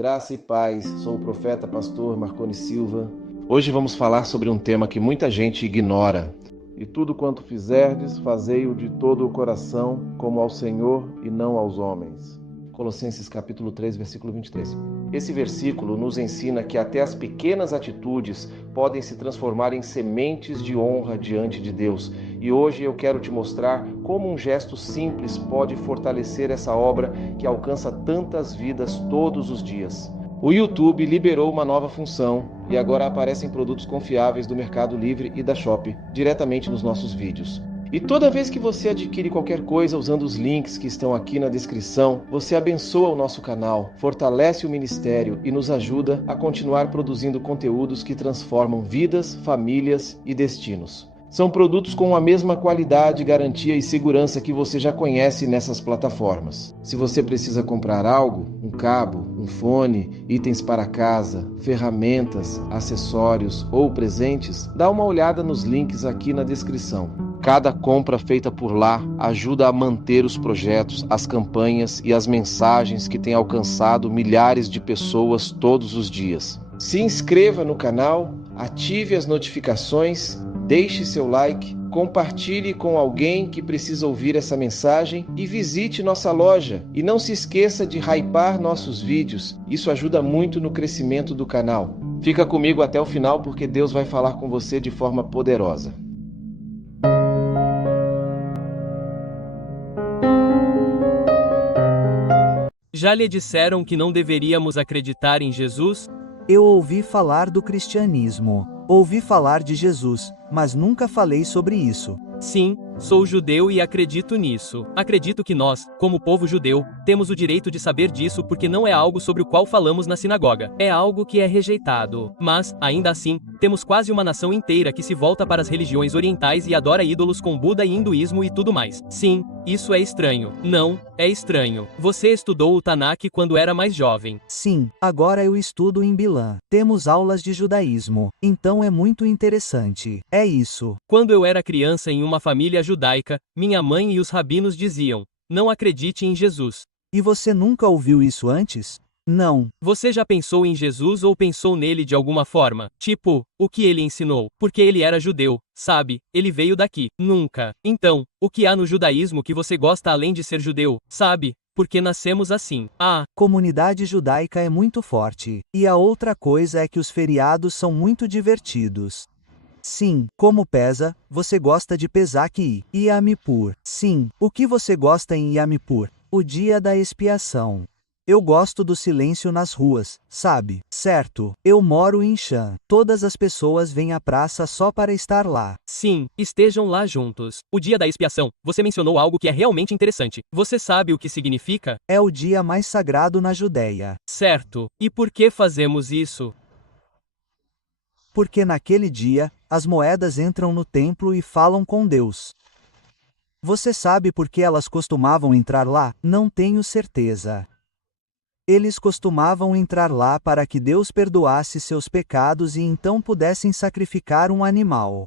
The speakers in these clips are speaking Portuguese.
Graça e paz, sou o profeta pastor Marconi Silva. Hoje vamos falar sobre um tema que muita gente ignora. E tudo quanto fizerdes, fazei-o de todo o coração, como ao Senhor e não aos homens. Colossenses capítulo 3, versículo 23. Esse versículo nos ensina que até as pequenas atitudes podem se transformar em sementes de honra diante de Deus. E hoje eu quero te mostrar como um gesto simples pode fortalecer essa obra que alcança tantas vidas todos os dias. O YouTube liberou uma nova função e agora aparecem produtos confiáveis do Mercado Livre e da Shopee diretamente nos nossos vídeos. E toda vez que você adquire qualquer coisa usando os links que estão aqui na descrição, você abençoa o nosso canal, fortalece o ministério e nos ajuda a continuar produzindo conteúdos que transformam vidas, famílias e destinos. São produtos com a mesma qualidade, garantia e segurança que você já conhece nessas plataformas. Se você precisa comprar algo, um cabo, um fone, itens para casa, ferramentas, acessórios ou presentes, dá uma olhada nos links aqui na descrição. Cada compra feita por lá ajuda a manter os projetos, as campanhas e as mensagens que têm alcançado milhares de pessoas todos os dias. Se inscreva no canal, ative as notificações, deixe seu like, compartilhe com alguém que precisa ouvir essa mensagem e visite nossa loja. E não se esqueça de hypar nossos vídeos, isso ajuda muito no crescimento do canal. Fica comigo até o final porque Deus vai falar com você de forma poderosa. Já lhe disseram que não deveríamos acreditar em Jesus? Eu ouvi falar do cristianismo. Ouvi falar de Jesus, mas nunca falei sobre isso. Sim, sou judeu e acredito nisso. Acredito que nós, como povo judeu, temos o direito de saber disso porque não é algo sobre o qual falamos na sinagoga. É algo que é rejeitado. Mas, ainda assim, temos quase uma nação inteira que se volta para as religiões orientais e adora ídolos com Buda e hinduísmo e tudo mais. Sim, isso é estranho. Não, é estranho. Você estudou o Tanakh quando era mais jovem. Sim, agora eu estudo em Bilã. Temos aulas de judaísmo, então é muito interessante. É isso. Quando eu era criança em uma família judaica, minha mãe e os rabinos diziam: não acredite em Jesus. E você nunca ouviu isso antes? Não. Você já pensou em Jesus ou pensou nele de alguma forma? Tipo, o que ele ensinou? Porque ele era judeu, sabe? Ele veio daqui. Nunca. Então, o que há no judaísmo que você gosta além de ser judeu, sabe? Porque nascemos assim. A comunidade judaica é muito forte. E a outra coisa é que os feriados são muito divertidos. Sim, como pesa, você gosta de Pesach e Yom Kippur. Sim, o que você gosta em Yom Kippur? O dia da expiação. Eu gosto do silêncio nas ruas, sabe? Certo, eu moro em Chã. Todas as pessoas vêm à praça só para estar lá. Sim, estejam lá juntos. O dia da expiação, você mencionou algo que é realmente interessante. Você sabe o que significa? É o dia mais sagrado na Judéia. Certo, e por que fazemos isso? Porque naquele dia, as moedas entram no templo e falam com Deus. Você sabe por que elas costumavam entrar lá? Não tenho certeza. Eles costumavam entrar lá para que Deus perdoasse seus pecados e então pudessem sacrificar um animal.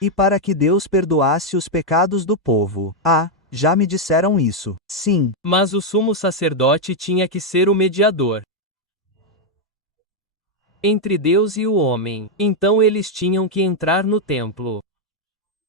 E para que Deus perdoasse os pecados do povo. Ah, já me disseram isso. Sim. Mas o sumo sacerdote tinha que ser o mediador entre Deus e o homem. Então eles tinham que entrar no templo.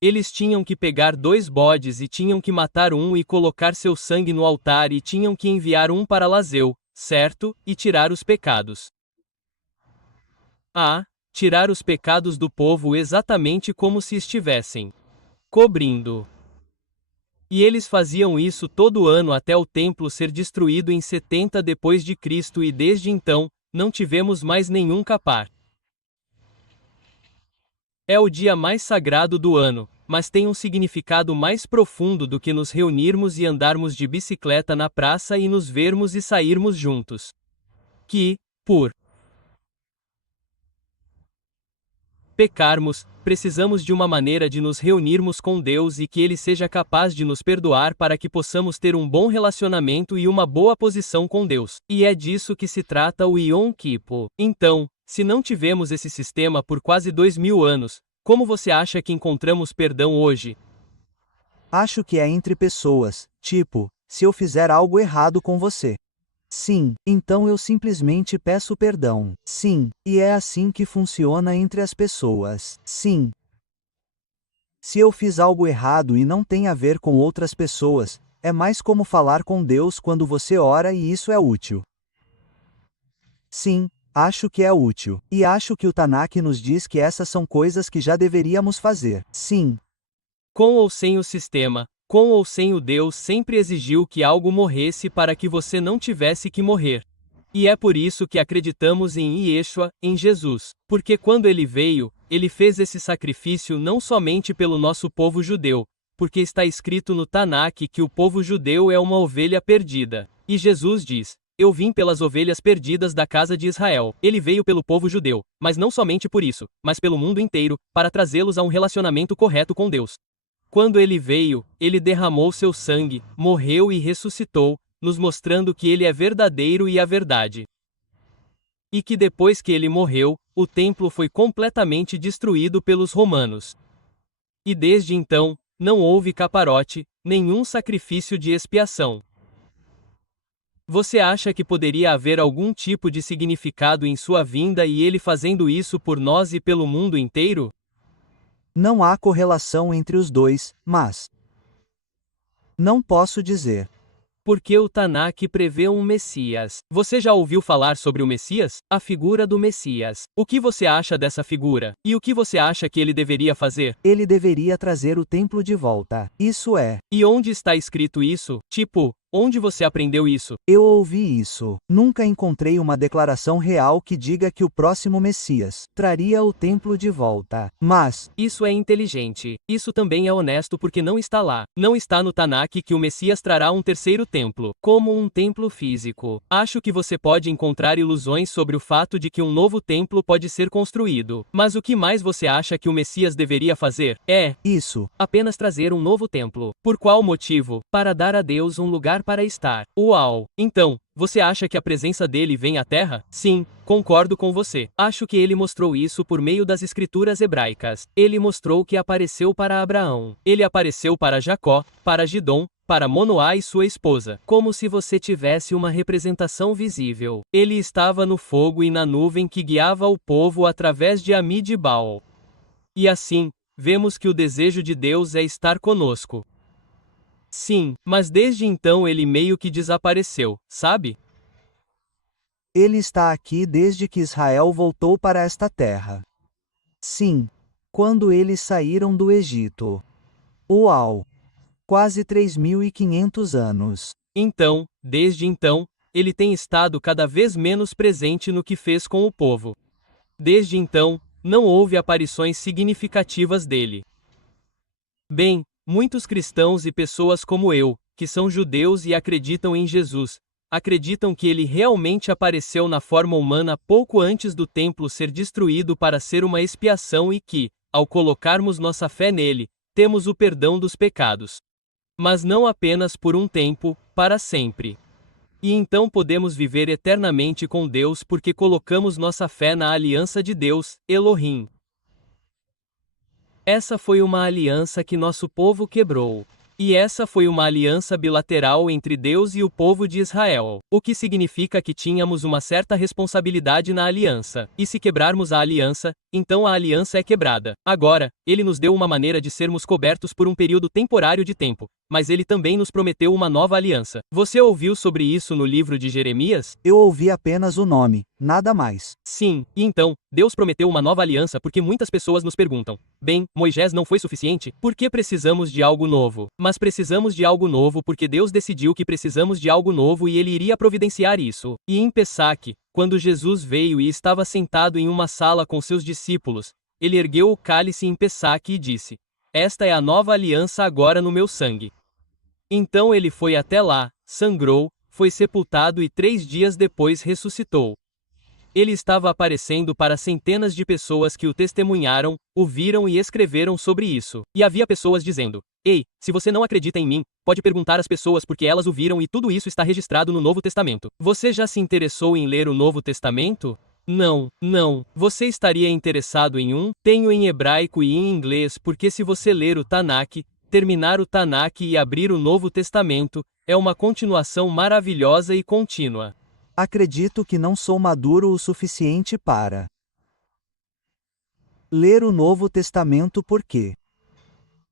Eles tinham que pegar 2 bodes e tinham que matar um e colocar seu sangue no altar e tinham que enviar um para Lazeu, certo? E tirar os pecados. Tirar os pecados do povo exatamente como se estivessem cobrindo. E eles faziam isso todo ano até o templo ser destruído em 70 depois de Cristo e desde então, não tivemos mais nenhum capar. É o dia mais sagrado do ano, mas tem um significado mais profundo do que nos reunirmos e andarmos de bicicleta na praça e nos vermos e sairmos juntos. Que, por pecarmos, precisamos de uma maneira de nos reunirmos com Deus e que Ele seja capaz de nos perdoar para que possamos ter um bom relacionamento e uma boa posição com Deus. E é disso que se trata o Yom Kippur. Então, se não tivemos esse sistema por quase 2000 anos, como você acha que encontramos perdão hoje? Acho que é entre pessoas, tipo, se eu fizer algo errado com você. Sim, então eu simplesmente peço perdão. Sim, e é assim que funciona entre as pessoas. Sim. Se eu fiz algo errado e não tem a ver com outras pessoas, é mais como falar com Deus quando você ora e isso é útil. Sim, acho que é útil. E acho que o Tanakh nos diz que essas são coisas que já deveríamos fazer. Sim. Com ou sem o sistema, com ou sem o Deus sempre exigiu que algo morresse para que você não tivesse que morrer. E é por isso que acreditamos em Yeshua, em Jesus. Porque quando ele veio, ele fez esse sacrifício não somente pelo nosso povo judeu, porque está escrito no Tanakh que o povo judeu é uma ovelha perdida. E Jesus diz: eu vim pelas ovelhas perdidas da casa de Israel. Ele veio pelo povo judeu, mas não somente por isso, mas pelo mundo inteiro, para trazê-los a um relacionamento correto com Deus. Quando ele veio, ele derramou seu sangue, morreu e ressuscitou, nos mostrando que ele é verdadeiro e a verdade. E que depois que ele morreu, o templo foi completamente destruído pelos romanos. E desde então, não houve caparote, nenhum sacrifício de expiação. Você acha que poderia haver algum tipo de significado em sua vinda e ele fazendo isso por nós e pelo mundo inteiro? Não há correlação entre os dois, mas não posso dizer. Porque o Tanakh prevê um Messias. Você já ouviu falar sobre o Messias? A figura do Messias. O que você acha dessa figura? E o que você acha que ele deveria fazer? Ele deveria trazer o templo de volta. Isso é. E onde está escrito isso? Tipo, onde você aprendeu isso? Eu ouvi isso. Nunca encontrei uma declaração real que diga que o próximo Messias traria o templo de volta. Mas isso é inteligente. Isso também é honesto porque não está lá. Não está no Tanakh que o Messias trará um terceiro templo, como um templo físico. Acho que você pode encontrar ilusões sobre o fato de que um novo templo pode ser construído. Mas o que mais você acha que o Messias deveria fazer? É isso. Apenas trazer um novo templo. Por qual motivo? Para dar a Deus um lugar para estar. Uau! Então, você acha que a presença dele vem à Terra? Sim, concordo com você. Acho que ele mostrou isso por meio das escrituras hebraicas. Ele mostrou que apareceu para Abraão. Ele apareceu para Jacó, para Gidom, para Manoá e sua esposa, como se você tivesse uma representação visível. Ele estava no fogo e na nuvem que guiava o povo através de Amid-Baal. E assim, vemos que o desejo de Deus é estar conosco. Sim, mas desde então ele meio que desapareceu, sabe? Ele está aqui desde que Israel voltou para esta terra. Sim, quando eles saíram do Egito. Uau! Quase 3.500 anos. Então, desde então, ele tem estado cada vez menos presente no que fez com o povo. Desde então, não houve aparições significativas dele. Bem, muitos cristãos e pessoas como eu, que são judeus e acreditam em Jesus, acreditam que ele realmente apareceu na forma humana pouco antes do templo ser destruído para ser uma expiação e que, ao colocarmos nossa fé nele, temos o perdão dos pecados. Mas não apenas por um tempo, para sempre. E então podemos viver eternamente com Deus porque colocamos nossa fé na aliança de Deus, Elohim. Essa foi uma aliança que nosso povo quebrou. E essa foi uma aliança bilateral entre Deus e o povo de Israel, o que significa que tínhamos uma certa responsabilidade na aliança. E se quebrarmos a aliança, então a aliança é quebrada. Agora, ele nos deu uma maneira de sermos cobertos por um período temporário de tempo, mas ele também nos prometeu uma nova aliança. Você ouviu sobre isso no livro de Jeremias? Eu ouvi apenas o nome, nada mais. Sim, e então, Deus prometeu uma nova aliança porque muitas pessoas nos perguntam: bem, Moisés não foi suficiente? Por que precisamos de algo novo? Mas precisamos de algo novo porque Deus decidiu que precisamos de algo novo e ele iria providenciar isso. E em Pessac, quando Jesus veio e estava sentado em uma sala com seus discípulos, ele ergueu o cálice em Pessac e disse: esta é a nova aliança agora no meu sangue. Então ele foi até lá, sangrou, foi sepultado e 3 dias depois ressuscitou. Ele estava aparecendo para centenas de pessoas que o testemunharam, o viram e escreveram sobre isso. E havia pessoas dizendo: ei, se você não acredita em mim, pode perguntar às pessoas porque elas o viram e tudo isso está registrado no Novo Testamento. Você já se interessou em ler o Novo Testamento? Não. Você estaria interessado em um? Tenho em hebraico e em inglês porque se você ler o Tanakh, terminar o Tanakh e abrir o Novo Testamento, é uma continuação maravilhosa e contínua. Acredito que não sou maduro o suficiente para ler o Novo Testamento porque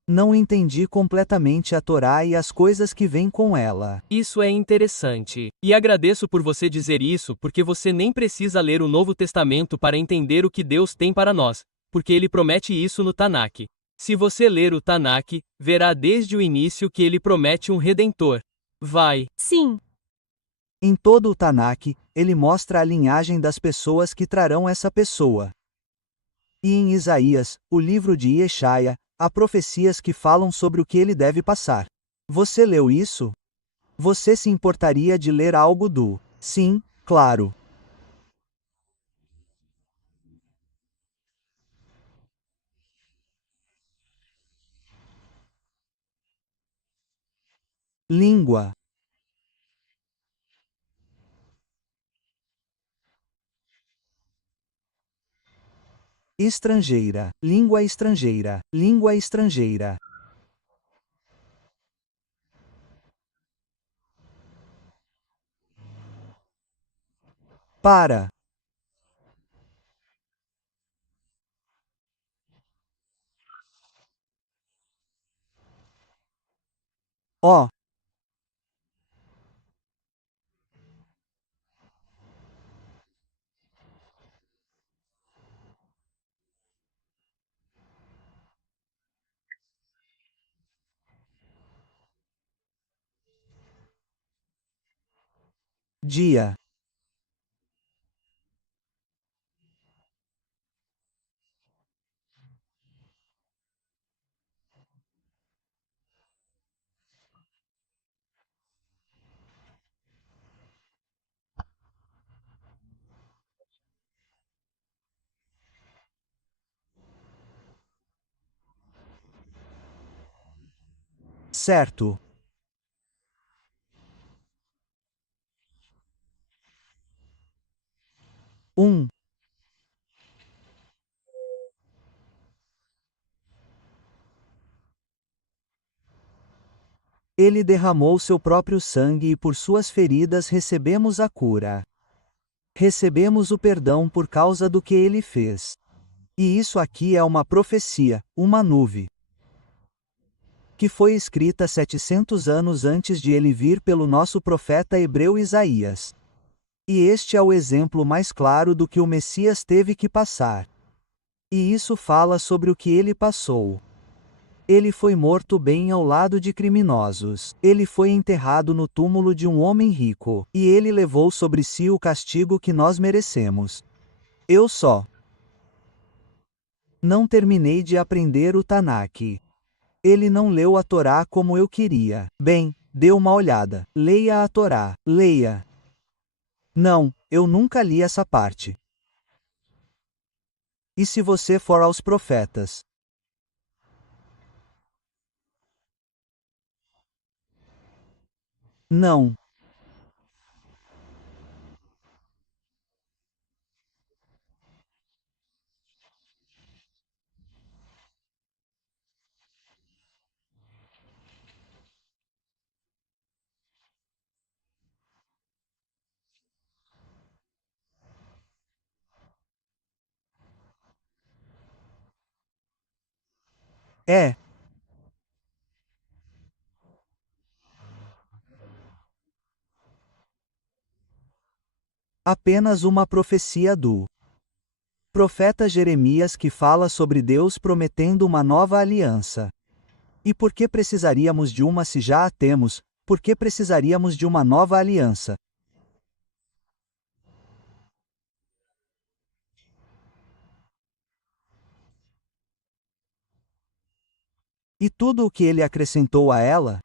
não entendi completamente a Torá e as coisas que vêm com ela. Isso é interessante. E agradeço por você dizer isso, porque você nem precisa ler o Novo Testamento para entender o que Deus tem para nós, porque ele promete isso no Tanakh. Se você ler o Tanakh, verá desde o início que ele promete um redentor. Vai. Sim. Em todo o Tanakh, ele mostra a linhagem das pessoas que trarão essa pessoa. E em Isaías, o livro de Yeshaia, há profecias que falam sobre o que ele deve passar. Você leu isso? Você se importaria de ler algo do? Sim, claro. Língua. Estrangeira. Língua estrangeira. Língua estrangeira. Para. Ó. Dia. Certo. Um. Ele derramou seu próprio sangue e por suas feridas recebemos a cura. Recebemos o perdão por causa do que ele fez. E isso aqui é uma profecia, uma nuvem, que foi escrita 700 anos antes de ele vir pelo nosso profeta hebreu Isaías. E este é o exemplo mais claro do que o Messias teve que passar. E isso fala sobre o que ele passou. Ele foi morto bem ao lado de criminosos. Ele foi enterrado no túmulo de um homem rico. E ele levou sobre si o castigo que nós merecemos. Eu só não terminei de aprender o Tanakh. Ele não leu a Torá como eu queria. Bem, dê uma olhada. Leia a Torá. Leia. Não, eu nunca li essa parte. E se você for aos profetas? Não. É. Apenas uma profecia do profeta Jeremias que fala sobre Deus prometendo uma nova aliança. E por que precisaríamos de uma se já a temos? Por que precisaríamos de uma nova aliança? E tudo o que ele acrescentou a ela?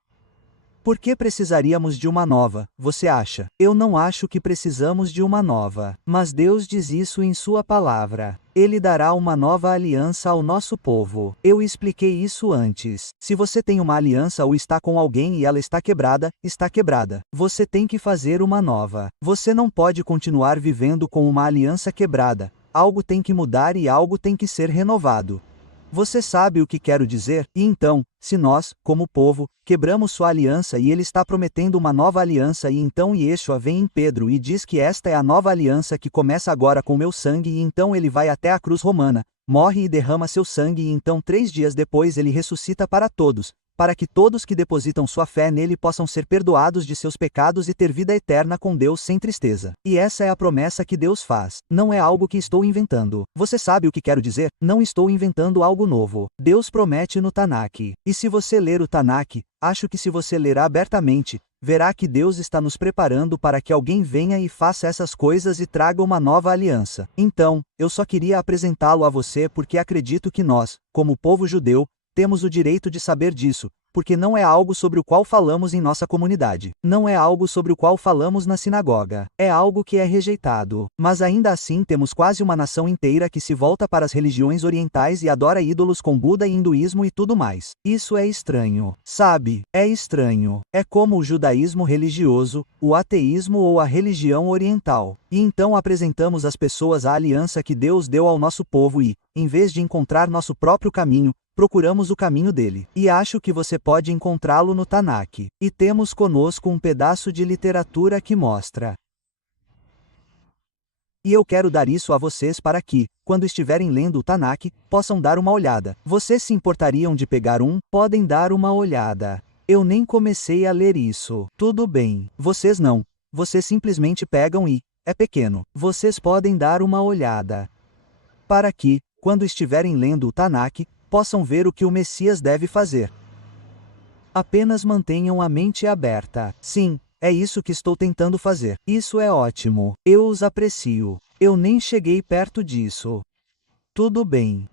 Por que precisaríamos de uma nova, você acha? Eu não acho que precisamos de uma nova. Mas Deus diz isso em sua palavra. Ele dará uma nova aliança ao nosso povo. Eu expliquei isso antes. Se você tem uma aliança ou está com alguém e ela está quebrada, está quebrada. Você tem que fazer uma nova. Você não pode continuar vivendo com uma aliança quebrada. Algo tem que mudar e algo tem que ser renovado. Você sabe o que quero dizer? E então, se nós, como povo, quebramos sua aliança e ele está prometendo uma nova aliança e então Yeshua vem em Pedro e diz que esta é a nova aliança que começa agora com meu sangue e então ele vai até a cruz romana, morre e derrama seu sangue e então 3 dias depois ele ressuscita para todos, para que todos que depositam sua fé nele possam ser perdoados de seus pecados e ter vida eterna com Deus sem tristeza. E essa é a promessa que Deus faz. Não é algo que estou inventando. Você sabe o que quero dizer? Não estou inventando algo novo. Deus promete no Tanakh. E se você ler o Tanakh, acho que se você ler abertamente, verá que Deus está nos preparando para que alguém venha e faça essas coisas e traga uma nova aliança. Então, eu só queria apresentá-lo a você porque acredito que nós, como povo judeu, temos o direito de saber disso, porque não é algo sobre o qual falamos em nossa comunidade. Não é algo sobre o qual falamos na sinagoga. É algo que é rejeitado. Mas ainda assim temos quase uma nação inteira que se volta para as religiões orientais e adora ídolos com Buda e hinduísmo e tudo mais. Isso é estranho. Sabe? É estranho. É como o judaísmo religioso, o ateísmo ou a religião oriental. E então apresentamos às pessoas a aliança que Deus deu ao nosso povo e, em vez de encontrar nosso próprio caminho, procuramos o caminho dele. E acho que você pode encontrá-lo no Tanakh. E temos conosco um pedaço de literatura que mostra. E eu quero dar isso a vocês para que, quando estiverem lendo o Tanakh, possam dar uma olhada. Vocês se importariam de pegar um? Podem dar uma olhada. Eu nem comecei a ler isso. Tudo bem. Vocês não. Vocês simplesmente pegam e, é pequeno. Vocês podem dar uma olhada. Para que, quando estiverem lendo o Tanakh, possam ver o que o Messias deve fazer. Apenas mantenham a mente aberta. Sim, é isso que estou tentando fazer. Isso é ótimo. Eu os aprecio. Eu nem cheguei perto disso. Tudo bem.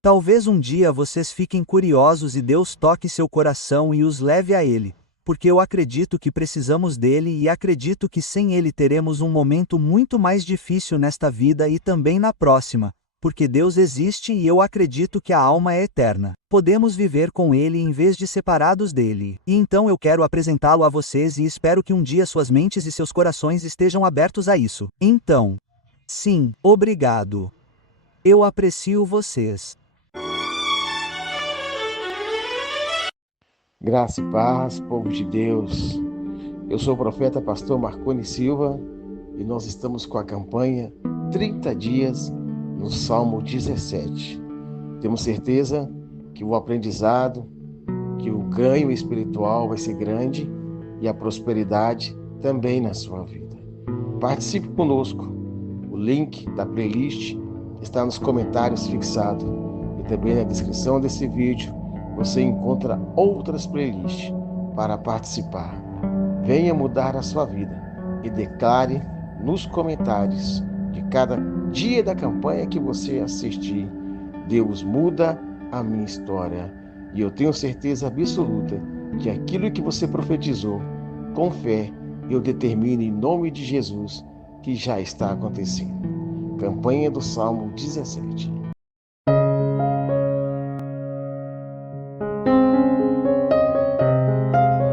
Talvez um dia vocês fiquem curiosos e Deus toque seu coração e os leve a Ele, porque eu acredito que precisamos dele e acredito que sem ele teremos um momento muito mais difícil nesta vida e também na próxima. Porque Deus existe e eu acredito que a alma é eterna. Podemos viver com Ele em vez de separados dele. E então eu quero apresentá-lo a vocês e espero que um dia suas mentes e seus corações estejam abertos a isso. Então, sim, obrigado. Eu aprecio vocês. Graça e paz, povo de Deus. Eu sou o profeta pastor Marconi Silva e nós estamos com a campanha 30 dias no Salmo 17. Temos certeza que o aprendizado, que o ganho espiritual vai ser grande e a prosperidade também na sua vida. Participe conosco. O link da playlist está nos comentários fixado e também na descrição desse vídeo você encontra outras playlists para participar. Venha mudar a sua vida e declare nos comentários de cada dia da campanha que você assistir: Deus muda a minha história. E eu tenho certeza absoluta que aquilo que você profetizou, com fé, eu determino em nome de Jesus que já está acontecendo. Campanha do Salmo 17.